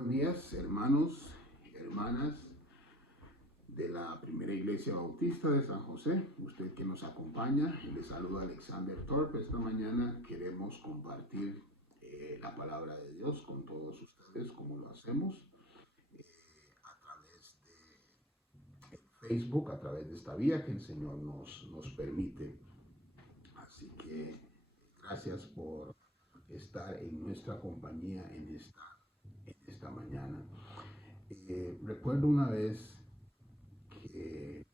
Buenos días, hermanos y hermanas de la Primera Iglesia Bautista de San José. Usted que nos acompaña, le saluda Alexander Torpe. Esta mañana queremos compartir la palabra de Dios con todos ustedes, como lo hacemos a través de Facebook, a través de esta vía que el Señor nos permite. Así que gracias por estar en nuestra compañía en esta mañana. Recuerdo una vez que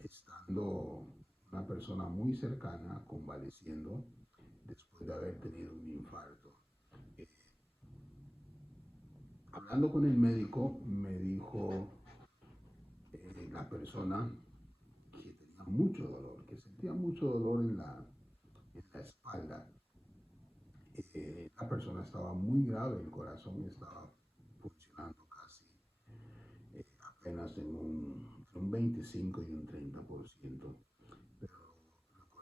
estando una persona muy cercana convaleciendo después de haber tenido un infarto, eh, hablando con el médico me dijo la persona que tenía mucho dolor, que sentía mucho dolor en la espalda. La persona estaba muy grave, el corazón estaba funcionando casi apenas en un 25 y un 30%. Pero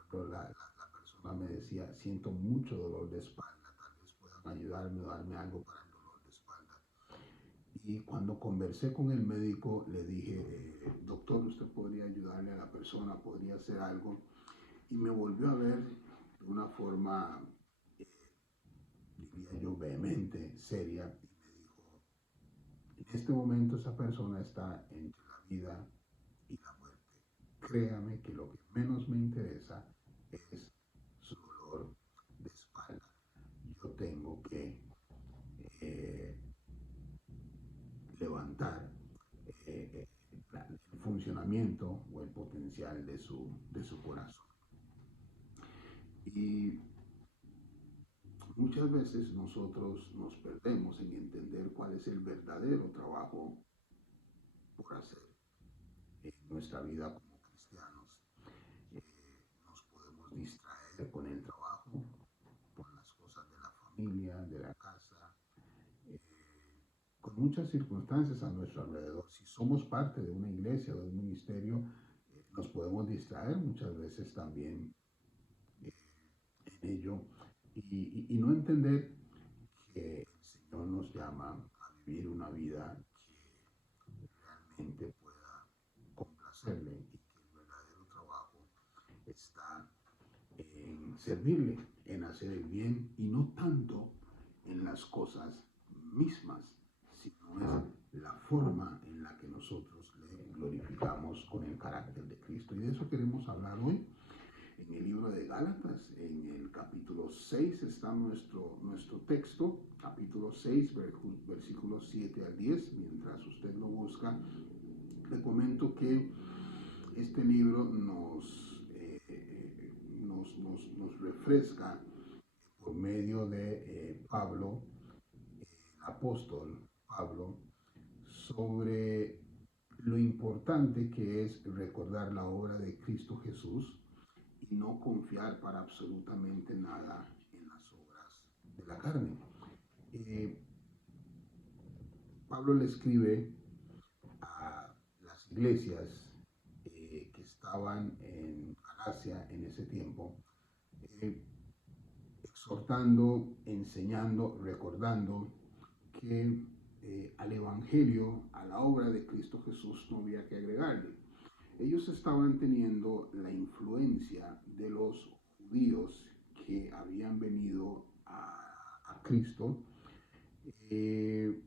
recuerdo la persona me decía, siento mucho dolor de espalda, tal vez puedan ayudarme o darme algo para el dolor de espalda. Y cuando conversé con el médico, le dije, doctor, usted podría ayudarle a la persona, podría hacer algo. Y me volvió a ver de una forma, diría yo, vehemente, seria, y me dijo, en este momento esa persona está entre la vida y la muerte. Créame que lo que menos me interesa es su dolor de espalda. Yo tengo que eh, levantar el funcionamiento o el potencial de su corazón. Y muchas veces nosotros nos perdemos en entender cuál es el verdadero trabajo por hacer en nuestra vida como cristianos. Eh, Nos podemos distraer con el trabajo, con las cosas de la familia, de la casa, eh, con muchas circunstancias a nuestro alrededor. Si somos parte de una iglesia o de un ministerio, nos podemos distraer muchas veces también eh, en ello y no entender que el Señor nos llama a vivir una vida que realmente pueda complacerle y que el verdadero trabajo está en servirle, en hacer el bien y no tanto en las cosas mismas, sino es la forma en la que nosotros le glorificamos con el carácter de Cristo. Y de eso queremos hablar hoy. En el libro de Gálatas, en el capítulo 6 está nuestro texto, capítulo 6, versículos 7 al 10. Mientras usted lo busca, le comento que este libro nos refresca por medio de Pablo, el apóstol Pablo, sobre lo importante que es recordar la obra de Cristo Jesús y no confiar para absolutamente nada en las obras de la carne. Eh, Pablo le escribe a las iglesias que estaban en Galacia en ese tiempo, eh, exhortando, enseñando, recordando que al Evangelio, a la obra de Cristo Jesús, no había que agregarle. Ellos estaban teniendo la influencia de los judíos que habían venido a Cristo, eh,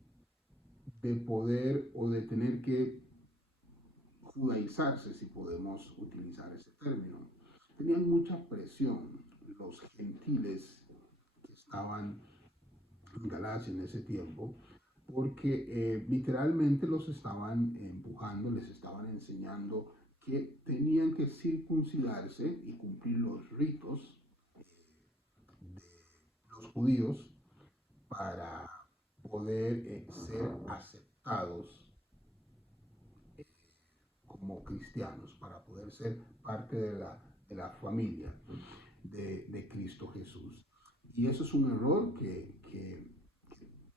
de poder o de tener que judaizarse, si podemos utilizar ese término. Tenían mucha presión los gentiles que estaban en Galacia en ese tiempo, porque literalmente los estaban empujando, les estaban enseñando que tenían que circuncidarse y cumplir los ritos de los judíos para poder ser aceptados como cristianos, para poder ser parte de la familia de Cristo Jesús. Y eso es un error que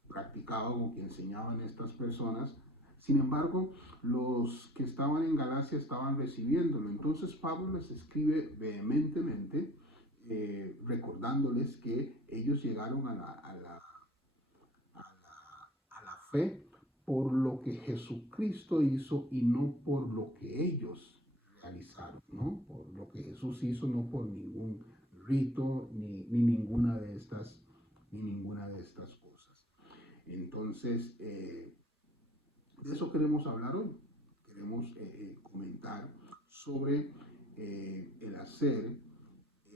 practicaban o que enseñaban estas personas. Sin embargo, los que estaban en Galacia estaban recibiéndolo. Entonces Pablo les escribe vehementemente, recordándoles que ellos llegaron a la fe por lo que Jesucristo hizo y no por lo que ellos realizaron, ¿no? Por lo que Jesús hizo, no por ningún rito ni ninguna de estas cosas. Entonces, de eso queremos hablar hoy. Queremos comentar sobre el hacer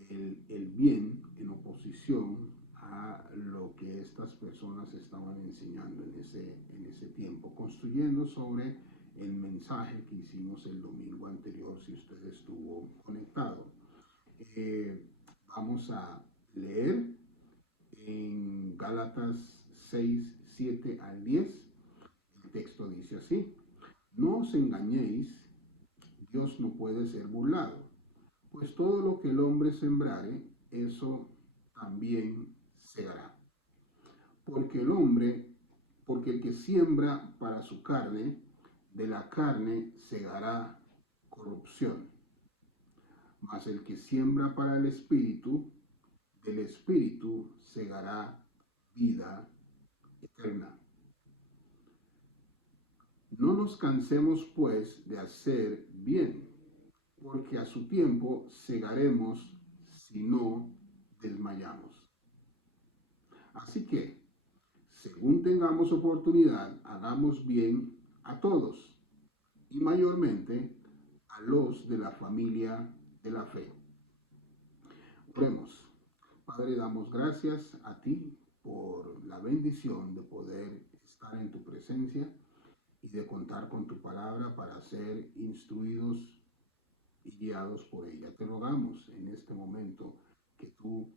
el bien en oposición a lo que estas personas estaban enseñando en ese tiempo, construyendo sobre el mensaje que hicimos el domingo anterior, si usted estuvo conectado. Vamos a leer en Gálatas 6, 7 al 10. El texto dice así: no os engañéis, Dios no puede ser burlado, pues todo lo que el hombre sembrare, eso también segará. Porque porque el que siembra para su carne, de la carne segará corrupción. Mas el que siembra para el espíritu, del espíritu segará vida eterna. No nos cansemos pues de hacer bien, porque a su tiempo segaremos si no desmayamos. Así que, según tengamos oportunidad, hagamos bien a todos, y mayormente a los de la familia de la fe. Oremos. Padre, damos gracias a ti por la bendición de poder estar en tu presencia y de contar con tu palabra para ser instruidos y guiados por ella. Te rogamos en este momento que tú,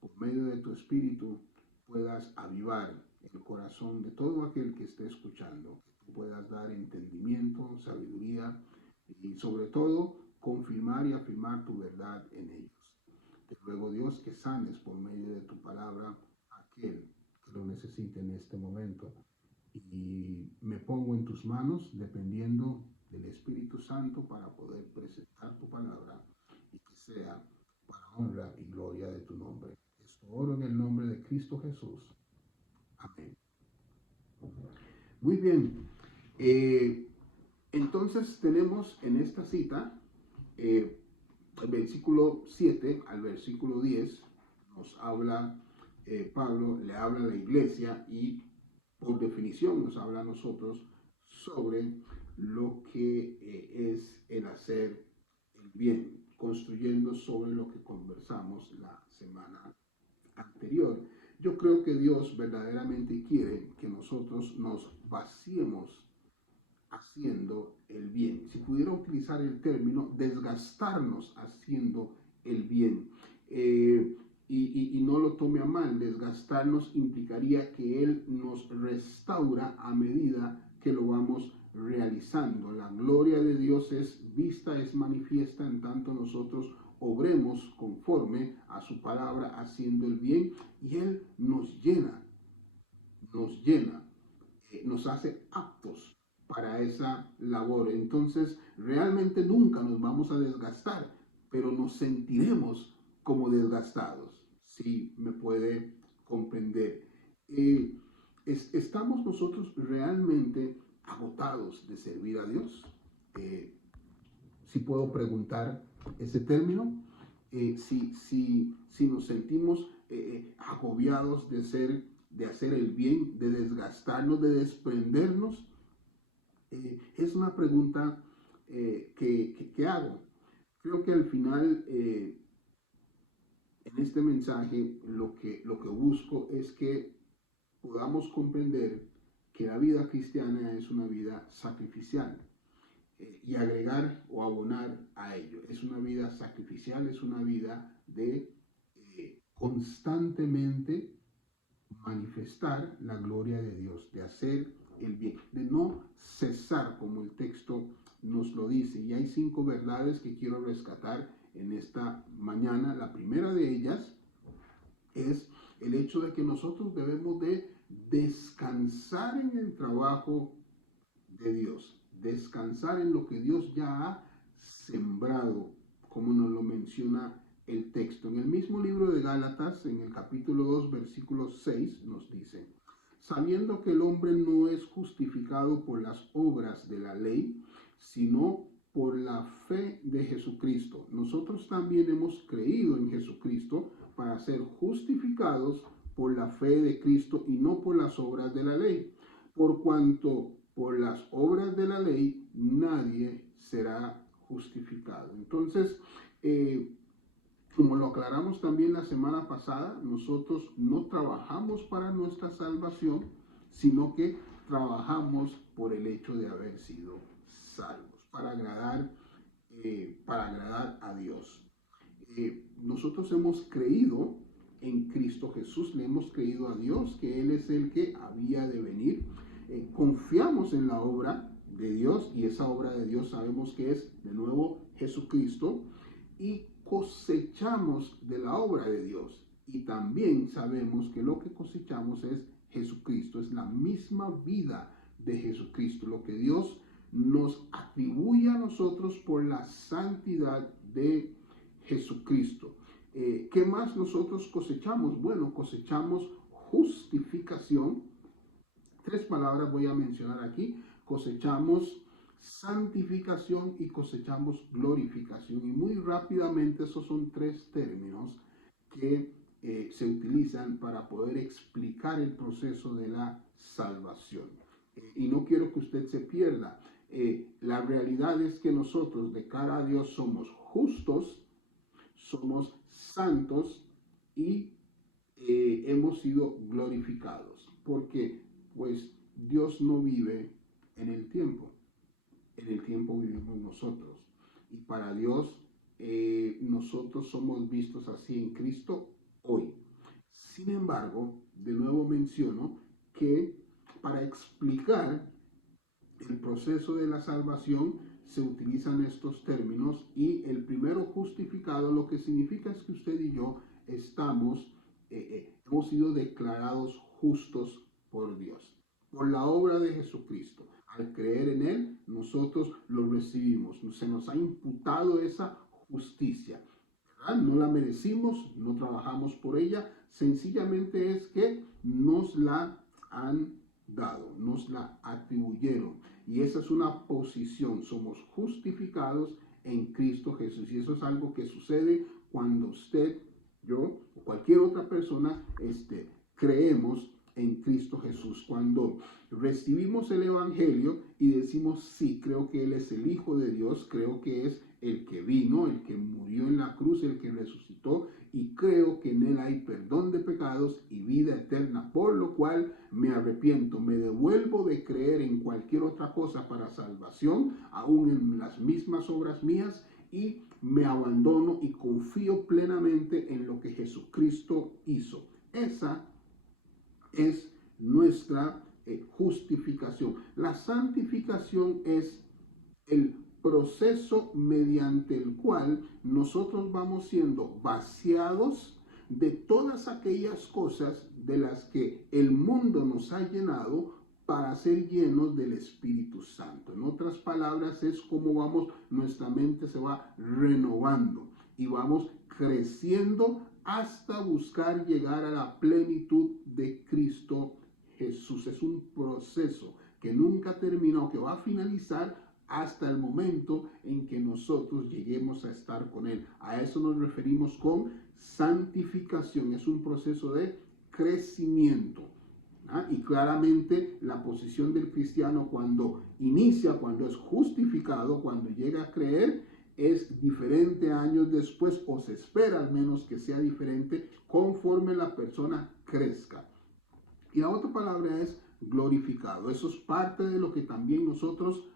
por medio de tu Espíritu, puedas avivar el corazón de todo aquel que esté escuchando, que tú puedas dar entendimiento, sabiduría y sobre todo confirmar y afirmar tu verdad en ellos. Te ruego, Dios, que sanes por medio de tu palabra a aquel que lo necesite en este momento. Y me pongo en tus manos dependiendo del Espíritu Santo para poder presentar tu palabra y que sea para honra y gloria de tu nombre. Esto oro en el nombre de Cristo Jesús. Amén. Muy bien. Entonces tenemos en esta cita el versículo 7 al versículo 10 nos habla, Pablo le habla a la iglesia y por definición nos habla a nosotros sobre lo que es el hacer el bien, construyendo sobre lo que conversamos la semana anterior. Yo creo que Dios verdaderamente quiere que nosotros nos vaciemos haciendo el bien. Si pudiera utilizar el término, desgastarnos haciendo el bien. Y no lo tome a mal, desgastarnos implicaría que Él nos restaura a medida que lo vamos realizando. La gloria de Dios es vista, es manifiesta en tanto nosotros obremos conforme a su palabra haciendo el bien y Él nos hace aptos para esa labor. Entonces, realmente nunca nos vamos a desgastar, pero nos sentiremos como desgastados, si me puede comprender. ¿Estamos nosotros realmente agotados de servir a Dios? Si puedo preguntar ese término, si nos sentimos agobiados de hacer el bien, de desgastarnos, de desprendernos, es una pregunta que hago. Creo que al final, en este mensaje, lo que busco es que podamos comprender que la vida cristiana es una vida sacrificial y agregar o abonar a ello. Es una vida sacrificial, es una vida de constantemente manifestar la gloria de Dios, de hacer el bien, de no cesar como el texto nos lo dice. Y hay 5 verdades que quiero rescatar en esta mañana. La primera de ellas es el hecho de que nosotros debemos de descansar en el trabajo de Dios, descansar en lo que Dios ya ha sembrado, como nos lo menciona el texto. En el mismo libro de Gálatas, en el capítulo 2, versículo 6, nos dice: sabiendo que el hombre no es es justificado por las obras de la ley, sino por la fe de Jesucristo. Nosotros también hemos creído en Jesucristo para ser justificados por la fe de Cristo y no por las obras de la ley. Por cuanto por las obras de la ley nadie será justificado. Entonces, como lo aclaramos también la semana pasada, nosotros no trabajamos para nuestra salvación, sino que trabajamos por el hecho de haber sido salvos, para agradar a Dios. Nosotros hemos creído en Cristo Jesús, le hemos creído a Dios que Él es el que había de venir. Confiamos en la obra de Dios, y esa obra de Dios sabemos que es de nuevo Jesucristo, y cosechamos de la obra de Dios, y también sabemos que lo que cosechamos es Jesucristo, es la misma vida de Jesucristo, lo que Dios nos atribuye a nosotros por la santidad de Jesucristo. ¿Qué más nosotros cosechamos? Bueno, cosechamos justificación. 3 palabras voy a mencionar aquí. Cosechamos santificación y cosechamos glorificación. Y muy rápidamente esos son 3 términos que se utilizan para poder explicar el proceso de la salvación. Y no quiero que usted se pierda. La realidad es que nosotros de cara a Dios somos justos, somos santos y hemos sido glorificados. Porque pues Dios no vive en el tiempo vivimos nosotros. Y para Dios nosotros somos vistos así en Cristo hoy. Sin embargo, de nuevo menciono que para explicar el proceso de la salvación se utilizan estos términos, y el primero, justificado, lo que significa es que usted y yo hemos sido declarados justos por Dios, por la obra de Jesucristo. Al creer en Él, nosotros lo recibimos. Se nos ha imputado esa justicia, ¿verdad? No la merecimos, no trabajamos por ella, sencillamente es que nos la han dado, nos la atribuyeron. Y esa es una posición, somos justificados en Cristo Jesús. Y eso es algo que sucede cuando usted, yo o cualquier otra persona creemos en Cristo Jesús. Cuando recibimos el Evangelio y decimos, sí, creo que Él es el Hijo de Dios, creo que es el que vino, el que murió en la cruz, el que resucitó, y creo que en Él hay perdón de pecados y vida eterna, por lo cual me arrepiento, me devuelvo de creer en cualquier otra cosa para salvación, aún en las mismas obras mías, y me abandono y confío plenamente en lo que Jesucristo hizo. Esa es nuestra justificación. La santificación es el proceso mediante el cual nosotros vamos siendo vaciados de todas aquellas cosas de las que el mundo nos ha llenado para ser llenos del Espíritu Santo. En otras palabras, es como nuestra mente se va renovando y vamos creciendo hasta buscar llegar a la plenitud de Cristo Jesús. Es un proceso que nunca termina o que va a finalizar hasta el momento en que nosotros lleguemos a estar con Él. A eso nos referimos con santificación. Es un proceso de crecimiento. Y claramente la posición del cristiano cuando inicia, cuando es justificado, cuando llega a creer, es diferente años después, o se espera al menos que sea diferente conforme la persona crezca. Y la otra palabra es glorificado. Eso es parte de lo que también nosotros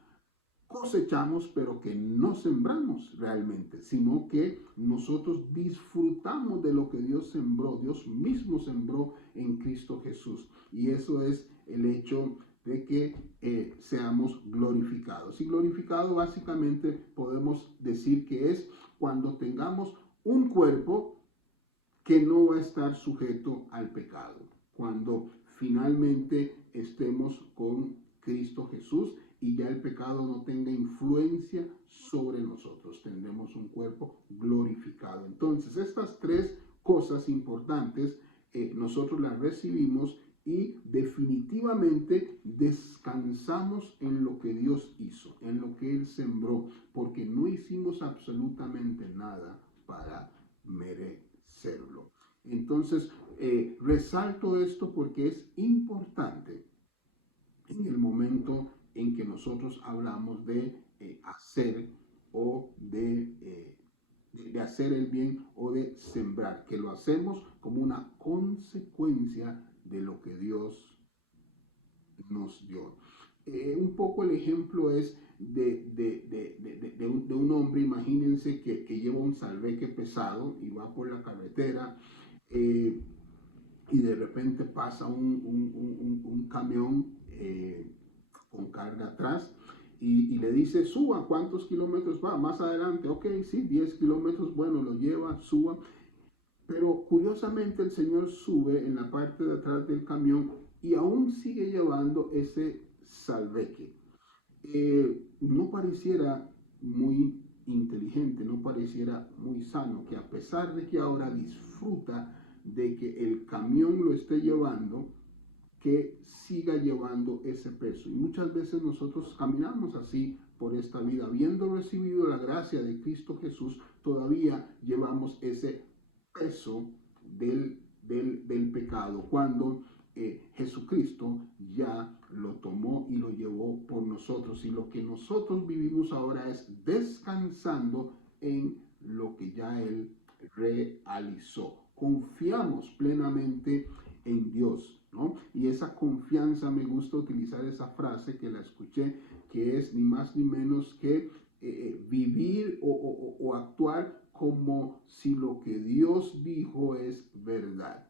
cosechamos, pero que no sembramos realmente, sino que nosotros disfrutamos de lo que Dios sembró. Dios mismo sembró en Cristo Jesús. Y eso es el hecho de que seamos glorificados. Y glorificado básicamente podemos decir que es cuando tengamos un cuerpo que no va a estar sujeto al pecado. Cuando finalmente estemos con Cristo Jesús y ya el pecado no tenga influencia sobre nosotros, tendremos un cuerpo glorificado. Entonces, estas 3 cosas importantes nosotros las recibimos, y definitivamente descansamos en lo que Dios hizo, en lo que Él sembró, porque no hicimos absolutamente nada para merecerlo. Entonces, resalto esto porque es importante en el momento en que nosotros hablamos de hacer o de hacer el bien o de sembrar, que lo hacemos como una consecuencia de lo que Dios nos dio. Un poco el ejemplo es de un hombre, imagínense que lleva un salveque pesado y va por la carretera eh, y de repente pasa un camión con carga atrás y le dice, suba, ¿cuántos kilómetros va? Más adelante, ok, sí, 10 kilómetros, bueno, lo lleva, suba. Pero curiosamente el Señor sube en la parte de atrás del camión y aún sigue llevando ese salveque. No pareciera muy inteligente, no pareciera muy sano, que a pesar de que ahora disfruta de que el camión lo esté llevando, que siga llevando ese peso. Y muchas veces nosotros caminamos así por esta vida, habiendo recibido la gracia de Cristo Jesús, todavía llevamos ese peso del pecado, cuando Jesucristo ya lo tomó y lo llevó por nosotros. Y lo que nosotros vivimos ahora es descansando en lo que ya Él realizó. Confiamos plenamente en Dios, ¿no? Y esa confianza, me gusta utilizar esa frase que la escuché, que es ni más ni menos que vivir o actuar como si lo que Dios dijo es verdad.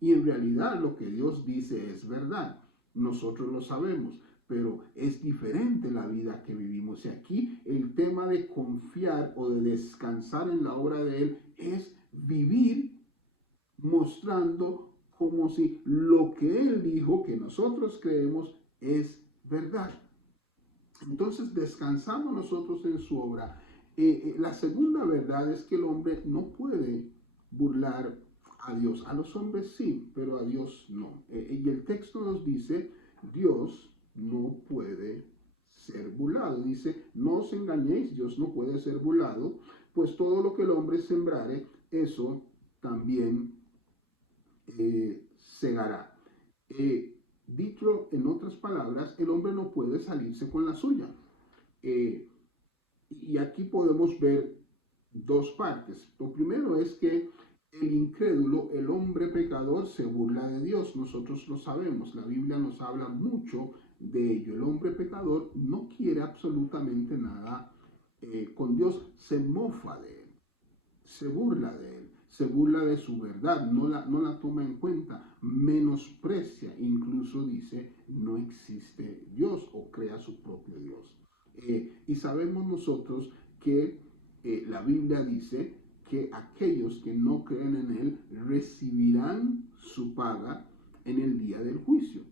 Y en realidad lo que Dios dice es verdad. Nosotros lo sabemos, pero es diferente la vida que vivimos. Y aquí el tema de confiar o de descansar en la obra de Él es vivir mostrando como si lo que Él dijo, que nosotros creemos, es verdad. Entonces descansamos nosotros en su obra. La segunda verdad es que el hombre no puede burlar a Dios. A los hombres sí, pero a Dios no. Y el texto nos dice, Dios no puede ser burlado. Dice, no os engañéis, Dios no puede ser burlado, pues todo lo que el hombre sembrare, eso también segará. Dicho en otras palabras, el hombre no puede salirse con la suya. Eh, y aquí podemos ver dos partes. Lo primero es que el incrédulo, el hombre pecador, se burla de Dios. Nosotros lo sabemos. La Biblia nos habla mucho de ello. El hombre pecador no quiere absolutamente nada con Dios. Se mofa de él, se burla de él, se burla de su verdad, no la toma en cuenta, menosprecia, incluso dice, no existe Dios o crea su propio Dios. Y sabemos nosotros que la Biblia dice que aquellos que no creen en Él recibirán su paga en el día del juicio.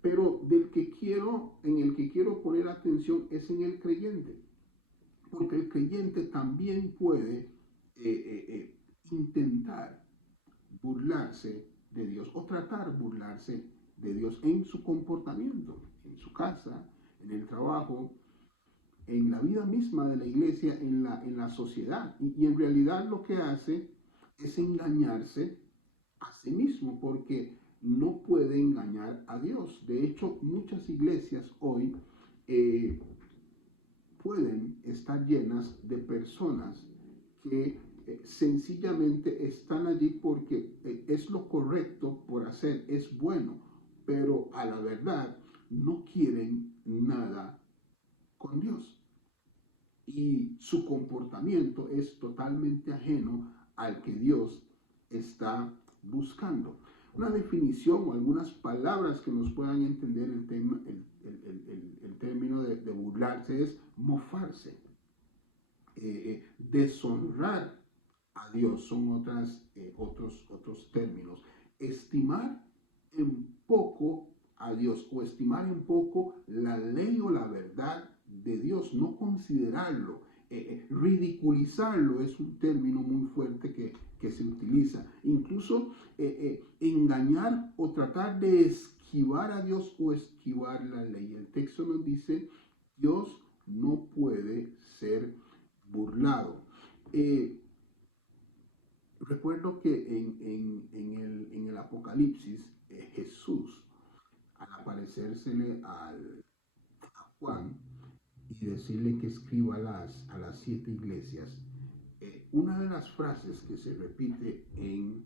Pero en el que quiero poner atención es en el creyente, porque el creyente también puede intentar burlarse de Dios o tratar burlarse de Dios en su comportamiento, en su casa, en el trabajo, en la vida misma de la iglesia, en la sociedad. Y en realidad lo que hace es engañarse a sí mismo, porque no puede engañar a Dios. De hecho, muchas iglesias hoy pueden estar llenas de personas que sencillamente están allí porque es lo correcto por hacer, es bueno, pero a la verdad no quieren nada con Dios. Y su comportamiento es totalmente ajeno al que Dios está buscando. Una definición o algunas palabras que nos puedan entender el tema, el término de burlarse es mofarse, deshonrar a Dios, son otros términos. Estimar en poco a Dios o estimar en poco la ley o la verdad de Dios, no considerarlo. Ridiculizarlo es un término muy fuerte que se utiliza. Incluso engañar o tratar de esquivar a Dios o esquivar la ley. El texto nos dice, Dios no puede ser burlado. Recuerdo que en el Apocalipsis, Jesús, al aparecérsele a Juan y decirle que escriba a las 7 iglesias, una de las frases que se repite en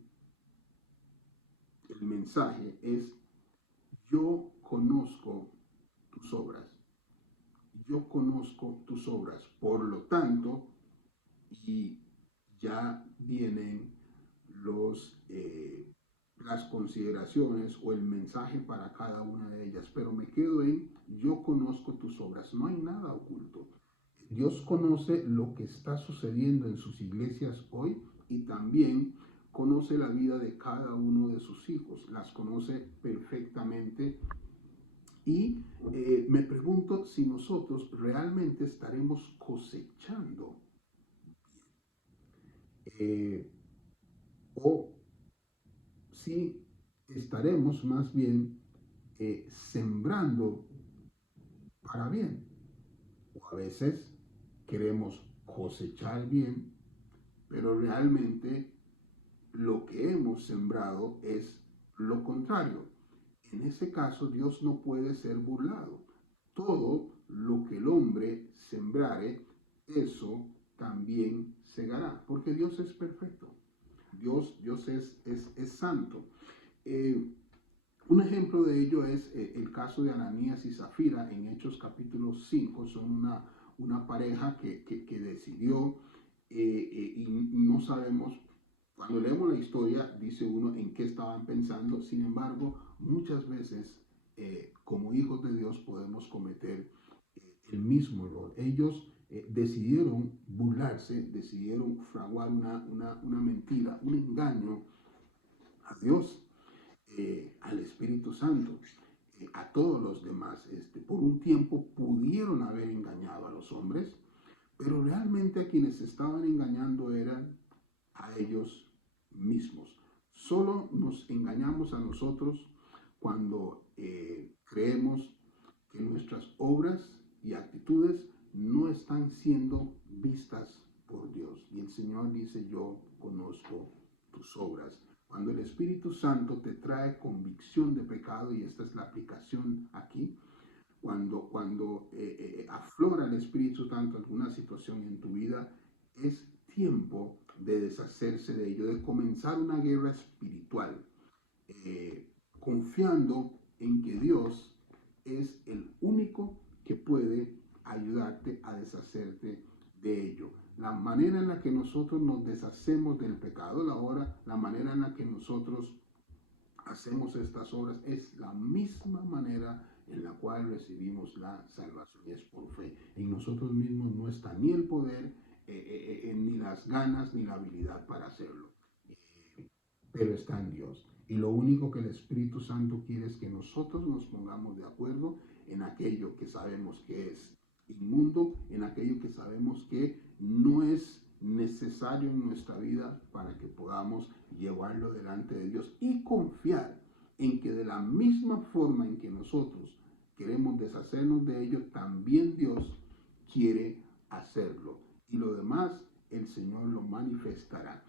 el mensaje es, yo conozco tus obras, yo conozco tus obras, por lo tanto, y ya vienen las consideraciones o el mensaje para cada una de ellas, pero me quedo en yo conozco tus obras, no hay nada oculto. Dios conoce lo que está sucediendo en sus iglesias hoy y también conoce la vida de cada uno de sus hijos, las conoce perfectamente y me pregunto si nosotros realmente estaremos cosechando o si estaremos más bien sembrando para bien. O a veces queremos cosechar bien, pero realmente lo que hemos sembrado es lo contrario. En ese caso, Dios no puede ser burlado. Todo lo que el hombre sembrare, eso también segará, porque Dios es perfecto. Dios es santo. Eh, un ejemplo de ello es el caso de Ananías y Zafira en Hechos capítulo 5. Son una pareja que decidió y no sabemos, cuando leemos la historia, dice uno en qué estaban pensando. Sin embargo, muchas veces como hijos de Dios podemos cometer el mismo error. Ellos decidieron burlarse, decidieron fraguar una mentira, un engaño a Dios, al Espíritu Santo, a todos los demás. Por un tiempo pudieron haber engañado a los hombres, pero realmente a quienes estaban engañando eran a ellos mismos. Solo nos engañamos a nosotros cuando creemos que nuestras obras y actitudes no están siendo vistas por Dios. Y el Señor dice, yo conozco tus obras. Cuando el Espíritu Santo te trae convicción de pecado, y esta es la aplicación aquí, cuando aflora el Espíritu Santo alguna situación en tu vida, es tiempo de deshacerse de ello, de comenzar una guerra espiritual, confiando en que Dios es el único que puede ayudarte a deshacerte de ello. La manera en la que nosotros nos deshacemos del pecado, la manera en la que nosotros hacemos estas obras es la misma manera en la cual recibimos la salvación, y es por fe. En nosotros mismos no está ni el poder, ni las ganas, ni la habilidad para hacerlo, pero está en Dios. Y lo único que el Espíritu Santo quiere es que nosotros nos pongamos de acuerdo en aquello que sabemos que es inmundo, en aquello que sabemos que no es necesario en nuestra vida para que podamos llevarlo delante de Dios y confiar en que de la misma forma en que nosotros queremos deshacernos de ello, también Dios quiere hacerlo. Y lo demás, el Señor lo manifestará.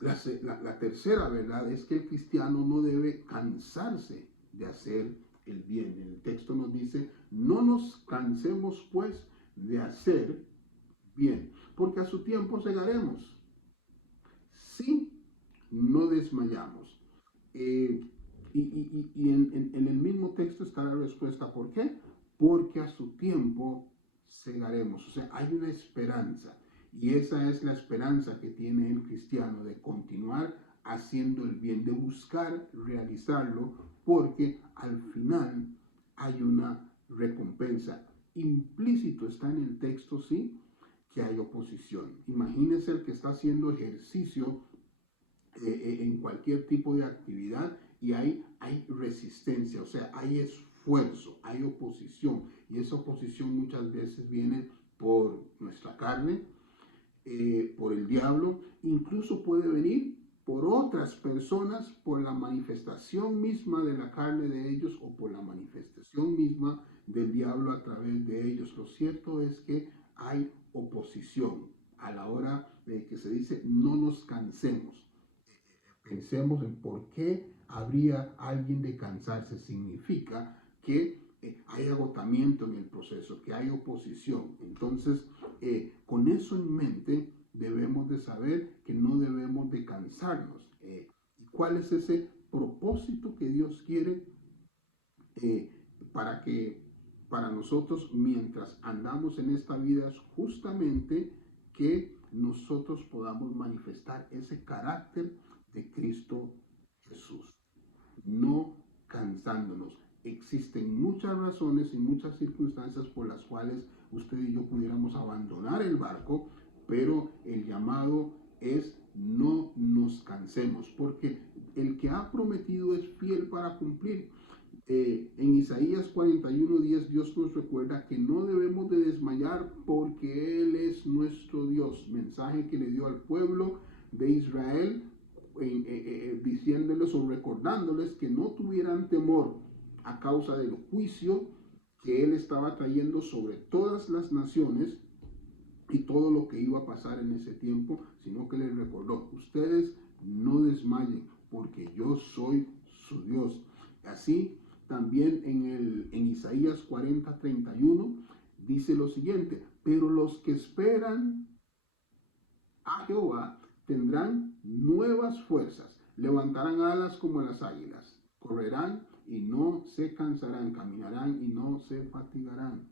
La tercera verdad es que el cristiano no debe cansarse de hacer el bien. El texto nos dice, no nos cansemos pues de hacer bien, porque a su tiempo segaremos, si no desmayamos. Y en el mismo texto está la respuesta. ¿Por qué? Porque a su tiempo segaremos. O sea, hay una esperanza. Y esa es la esperanza que tiene el cristiano, de continuar haciendo el bien, de buscar realizarlo, porque al final hay una recompensa. Implícito está en el texto, sí, que hay oposición. Imagínese el que está haciendo ejercicio en cualquier tipo de actividad y hay resistencia, o sea, hay esfuerzo, hay oposición, y esa oposición muchas veces viene por nuestra carne, por el diablo, incluso puede venir por otras personas, por la manifestación misma de la carne de ellos o por la manifestación misma del diablo a través de ellos. Lo cierto es que hay oposición a la hora de que se dice no nos cansemos. Pensemos en por qué habría alguien de cansarse. Significa que hay agotamiento en el proceso, que hay oposición. Entonces, con eso en mente, debemos de saber que no debemos de cansarnos. ¿Y cuál es ese propósito que Dios quiere eh, para que para nosotros mientras andamos en esta vida? Es justamente que nosotros podamos manifestar ese carácter de Cristo Jesús, no cansándonos. Existen muchas razones y muchas circunstancias por las cuales usted y yo pudiéramos abandonar el barco, pero el llamado es no nos cansemos, porque el que ha prometido es fiel para cumplir. En Isaías 41:10 Dios nos recuerda que no debemos de desmayar porque Él es nuestro Dios. Mensaje que le dio al pueblo de Israel diciéndoles o recordándoles que no tuvieran temor a causa del juicio que Él estaba trayendo sobre todas las naciones y todo lo que iba a pasar en ese tiempo, sino que les recordó: ustedes no desmayen porque yo soy su Dios. Así también en Isaías 40:31 dice lo siguiente: pero los que esperan a Jehová tendrán nuevas fuerzas, levantarán alas como las águilas, correrán y no se cansarán, caminarán y no se fatigarán.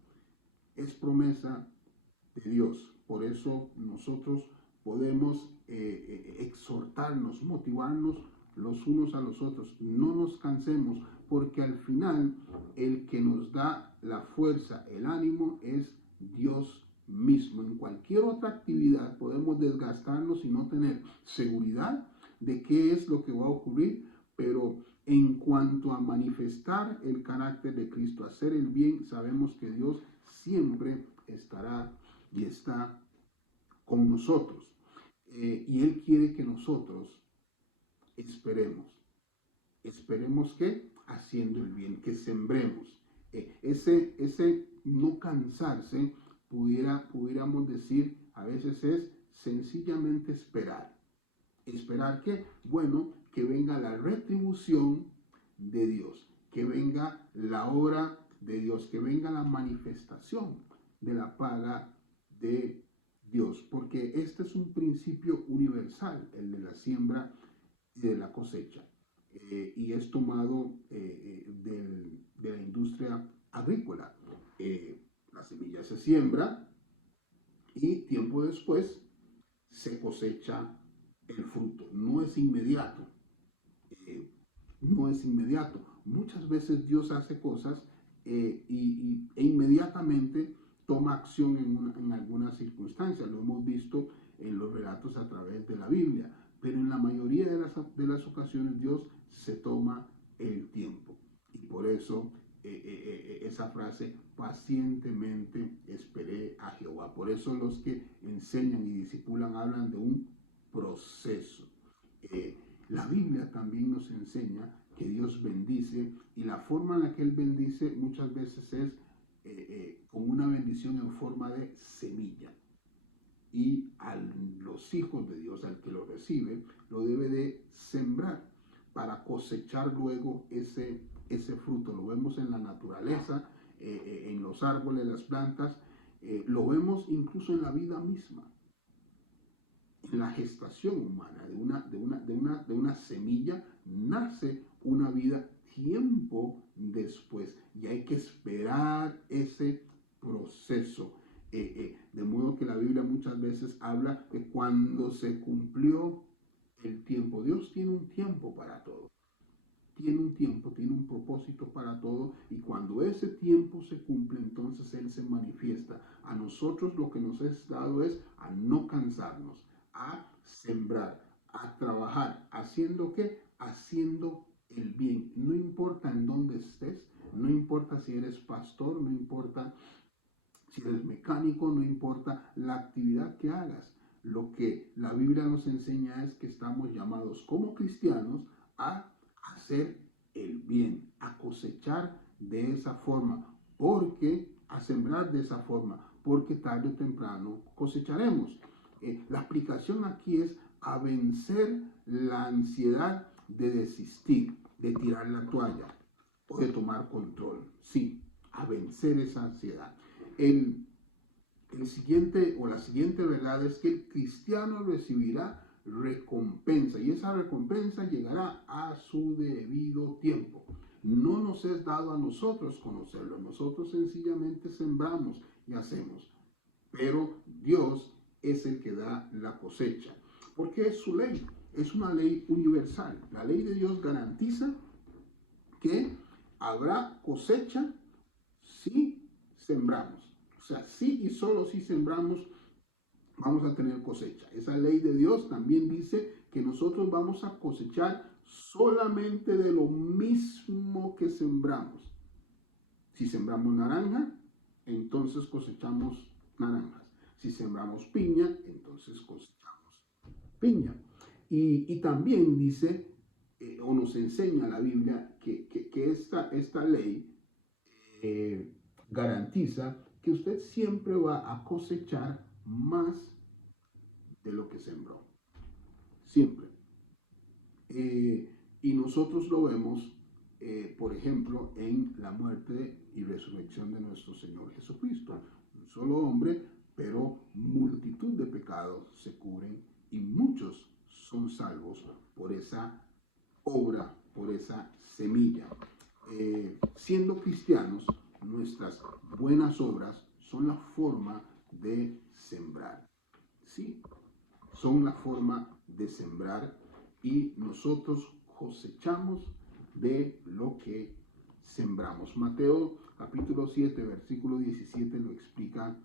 Es promesa de Dios. Por eso nosotros podemos exhortarnos, motivarnos los unos a los otros. No nos cansemos, porque al final el que nos da la fuerza, el ánimo, es Dios mismo. En cualquier otra actividad podemos desgastarnos y no tener seguridad de qué es lo que va a ocurrir, pero en cuanto a manifestar el carácter de Cristo, hacer el bien, sabemos que Dios siempre estará y está con nosotros. Y Él quiere que nosotros esperemos. Esperemos que haciendo el bien, que sembremos. Ese no cansarse, pudiéramos decir, a veces es sencillamente esperar. ¿Esperar qué? Bueno, que venga la retribución de Dios, que venga la obra de Dios, que venga la manifestación de la paga de Dios, porque este es un principio universal, el de la siembra y de la cosecha, y es tomado de la industria agrícola. La semilla se siembra y tiempo después se cosecha el fruto. No es inmediato. No es inmediato. Muchas veces Dios hace cosas e inmediatamente toma acción en algunas circunstancias. Lo hemos visto en los relatos a través de la Biblia. Pero en la mayoría de las ocasiones Dios se toma el tiempo. Y por eso esa frase, pacientemente esperé a Jehová. Por eso los que enseñan y discipulan hablan de un proceso. La Biblia también nos enseña que Dios bendice, y la forma en la que Él bendice muchas veces es con una bendición en forma de semilla. Y a los hijos de Dios, al que lo recibe, lo debe de sembrar para cosechar luego ese fruto. Lo vemos en la naturaleza, en los árboles, las plantas, lo vemos incluso en la vida misma. En la gestación humana de una semilla nace una vida tiempo después, y hay que esperar ese proceso. De modo que la Biblia muchas veces habla de cuando se cumplió el tiempo. Dios tiene un tiempo para todo. Tiene un tiempo, tiene un propósito para todo, y cuando ese tiempo se cumple, entonces Él se manifiesta. A nosotros lo que nos es dado es a no cansarnos, a sembrar, a trabajar. ¿Haciendo qué? Haciendo el bien. No importa en dónde estés, no importa si eres pastor, no importa si eres mecánico, no importa la actividad que hagas. lo que la Biblia nos enseña es que estamos llamados como cristianos a hacer el bien, a cosechar de esa forma, a sembrar de esa forma, porque tarde o temprano cosecharemos. La aplicación aquí es a vencer la ansiedad de desistir, de tirar la toalla o de tomar control. Sí, a vencer esa ansiedad. El siguiente o la siguiente verdad es que el cristiano recibirá recompensa y esa recompensa llegará a su debido tiempo. No nos es dado a nosotros conocerlo, nosotros sencillamente sembramos y hacemos, pero Dios es el que da la cosecha, porque es su ley, es una ley universal. La ley de Dios garantiza que habrá cosecha si sembramos. O sea, si y solo si sembramos vamos a tener cosecha. Esa ley de Dios también dice que nosotros vamos a cosechar solamente de lo mismo que sembramos. Si sembramos naranja, entonces cosechamos naranjas. Si sembramos piña, entonces cosechamos piña. Y también dice, o nos enseña la Biblia, que esta ley garantiza que usted siempre va a cosechar más de lo que sembró. Siempre. Y nosotros lo vemos, por ejemplo, en la muerte y resurrección de nuestro Señor Jesucristo. Un solo hombre, pero multitud de pecados se cubren y muchos son salvos por esa obra, por esa semilla. Siendo cristianos, nuestras buenas obras son la forma de sembrar. ¿Sí? Son la forma de sembrar y nosotros cosechamos de lo que sembramos. Mateo capítulo 7, versículo 17 lo explica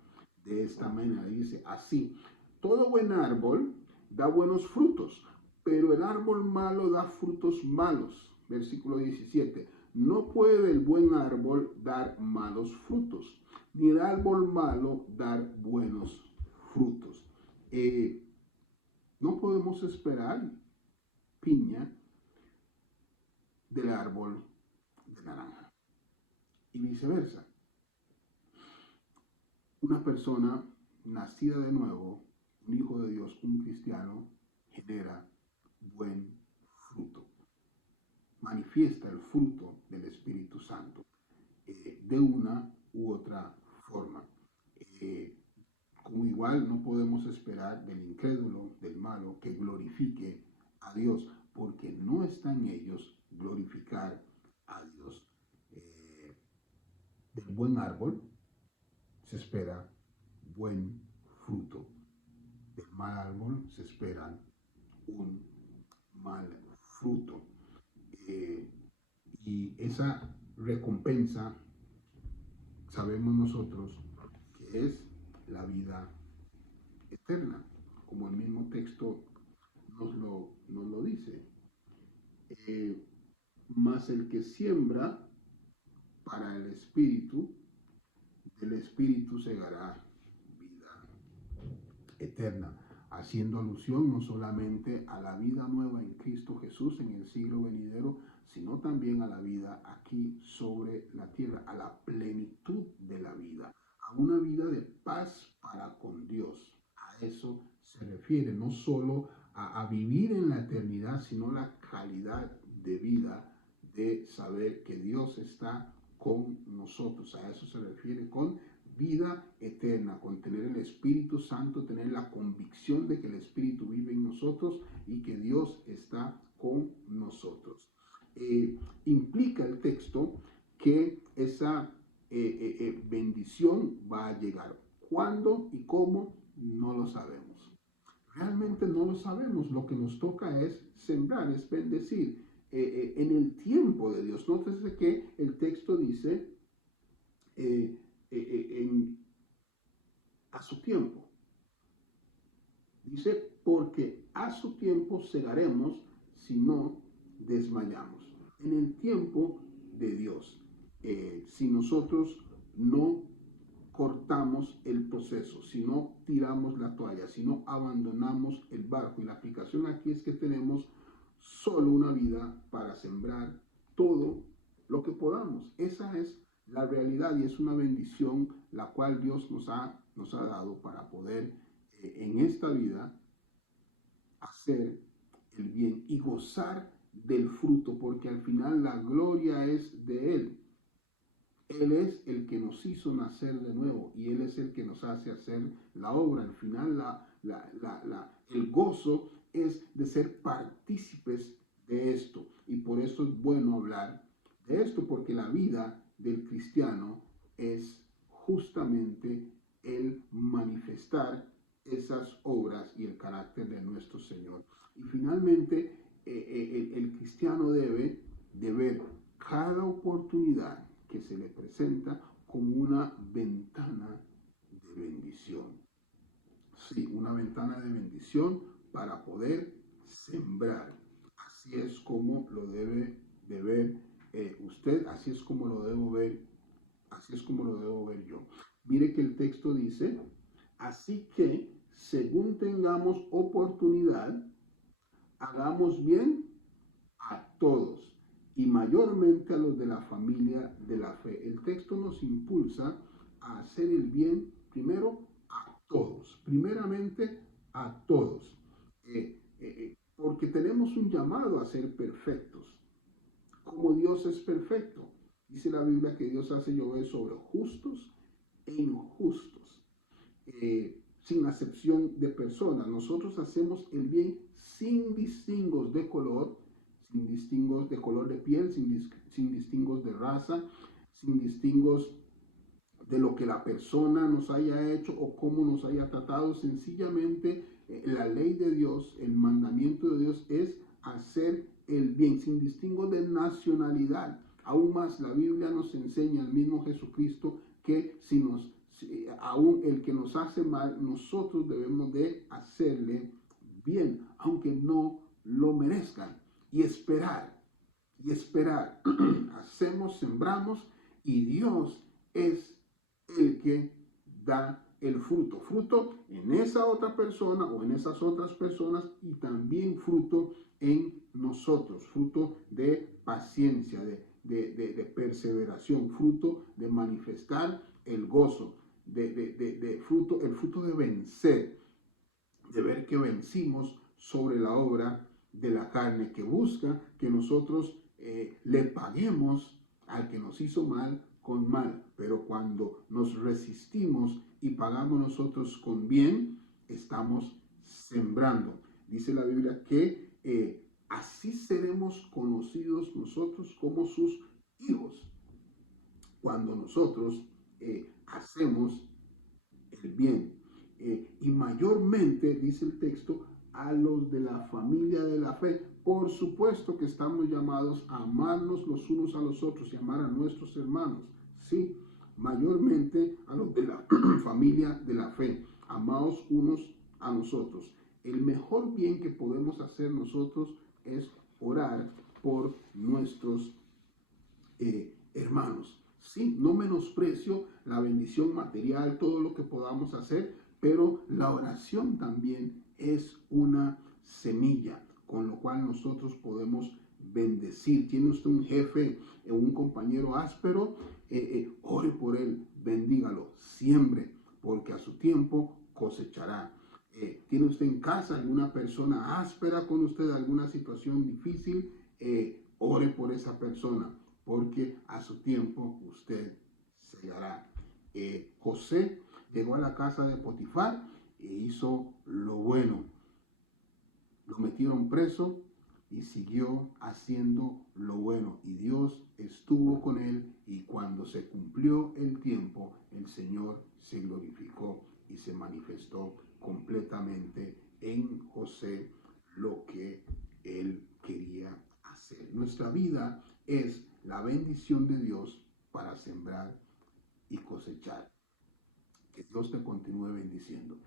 de esta manera. Dice así, todo buen árbol da buenos frutos, pero el árbol malo da frutos malos. Versículo 17, no puede el buen árbol dar malos frutos, ni el árbol malo dar buenos frutos. No podemos esperar piña del árbol de naranja. Y viceversa. Una persona nacida de nuevo, un hijo de Dios, un cristiano, genera buen fruto. Manifiesta el fruto del Espíritu Santo de una u otra forma. Como igual no podemos esperar del incrédulo, del malo, que glorifique a Dios, porque no está en ellos glorificar a Dios. Del buen árbol se espera buen fruto. Del mal árbol se espera un mal fruto. Y esa recompensa sabemos nosotros que es la vida eterna, como el mismo texto nos lo dice. Mas el que siembra para el Espíritu, del Espíritu segará vida eterna, haciendo alusión no solamente a la vida nueva en Cristo Jesús en el siglo venidero, sino también a la vida aquí sobre la tierra, a la plenitud de la vida, a una vida de paz para con Dios. A eso se refiere, no solo a vivir en la eternidad, sino la calidad de vida de saber que Dios está con nosotros. A eso se refiere con vida eterna, con tener el Espíritu Santo, tener la convicción de que el Espíritu vive en nosotros y que Dios está con nosotros. Implica el texto que esa bendición va a llegar. ¿Cuándo y cómo? No lo sabemos. Realmente no lo sabemos. Lo que nos toca es sembrar, es bendecir en el tiempo de Dios. Nótese que el texto dice a su tiempo. Dice, porque a su tiempo segaremos si no desmayamos. En el tiempo de Dios. Si nosotros no cortamos el proceso, si no tiramos la toalla, si no abandonamos el barco. Y la aplicación aquí es que tenemos solo una vida para sembrar todo lo que podamos. Esa es la realidad y es una bendición la cual Dios nos ha dado para poder en esta vida hacer el bien y gozar del fruto, porque al final la gloria es de Él. Él es el que nos hizo nacer de nuevo y Él es el que nos hace hacer la obra. Al final el gozo es de ser partícipes de esto. Y por eso es bueno hablar de esto, porque la vida del cristiano es justamente el manifestar esas obras y el carácter de nuestro Señor. Y finalmente, el cristiano debe de ver cada oportunidad que se le presenta como una ventana de bendición. Sí, una ventana de bendición para poder sembrar. Así es como lo debe de ver usted, así es como lo debo ver, así es como lo debo ver yo. Mire que el texto dice, así que según tengamos oportunidad, hagamos bien a todos y mayormente a los de la familia de la fe. El texto nos impulsa a hacer el bien primero a todos, primeramente a todos, porque tenemos un llamado a ser perfectos, como Dios es perfecto. Dice la Biblia que Dios hace llover sobre justos e injustos, sin acepción de personas. Nosotros hacemos el bien sin distingos de color, sin distingos de color de piel, sin distingos de raza, sin distingos de lo que la persona nos haya hecho o cómo nos haya tratado. Sencillamente, la ley de Dios, el mandamiento de Dios es hacer el bien, sin distingo de nacionalidad. Aún más, la Biblia nos enseña, el mismo Jesucristo, que aún el que nos hace mal, nosotros debemos de hacerle bien, aunque no lo merezcan. Y esperar. Hacemos, sembramos, y Dios es el que da el fruto. Fruto en esa otra persona o en esas otras personas, y también fruto en nosotros. Fruto de paciencia, de perseveración. Fruto de manifestar el gozo. El fruto de vencer. De ver que vencimos sobre la obra de la carne, que busca que nosotros le paguemos al que nos hizo mal con mal. Pero cuando nos resistimos y pagamos nosotros con bien, estamos sembrando. Dice la Biblia que así seremos conocidos nosotros como sus hijos, cuando nosotros hacemos el bien. Y mayormente, dice el texto, a los de la familia de la fe. Por supuesto que estamos llamados a amarnos los unos a los otros y amar a nuestros hermanos. Sí, mayormente a los de la familia de la fe. Amados unos a nosotros. El mejor bien que podemos hacer nosotros es orar por nuestros hermanos. Sí, no menosprecio la bendición material, todo lo que podamos hacer, pero la oración también es una semilla con lo cual nosotros podemos bendecir. Tiene usted un jefe, un compañero áspero, ore por él, bendígalo, siembre, porque a su tiempo cosechará. Tiene usted en casa alguna persona áspera con usted, alguna situación difícil, ore por esa persona, porque a su tiempo usted segará. José llegó a la casa de Potifar e hizo lo bueno. Lo metieron preso y siguió haciendo lo bueno. Y Dios estuvo con él, y cuando se cumplió el tiempo, el Señor se glorificó y se manifestó completamente en José lo que él quería hacer. Nuestra vida es la bendición de Dios para sembrar y cosechar. Que Dios te continúe bendiciendo.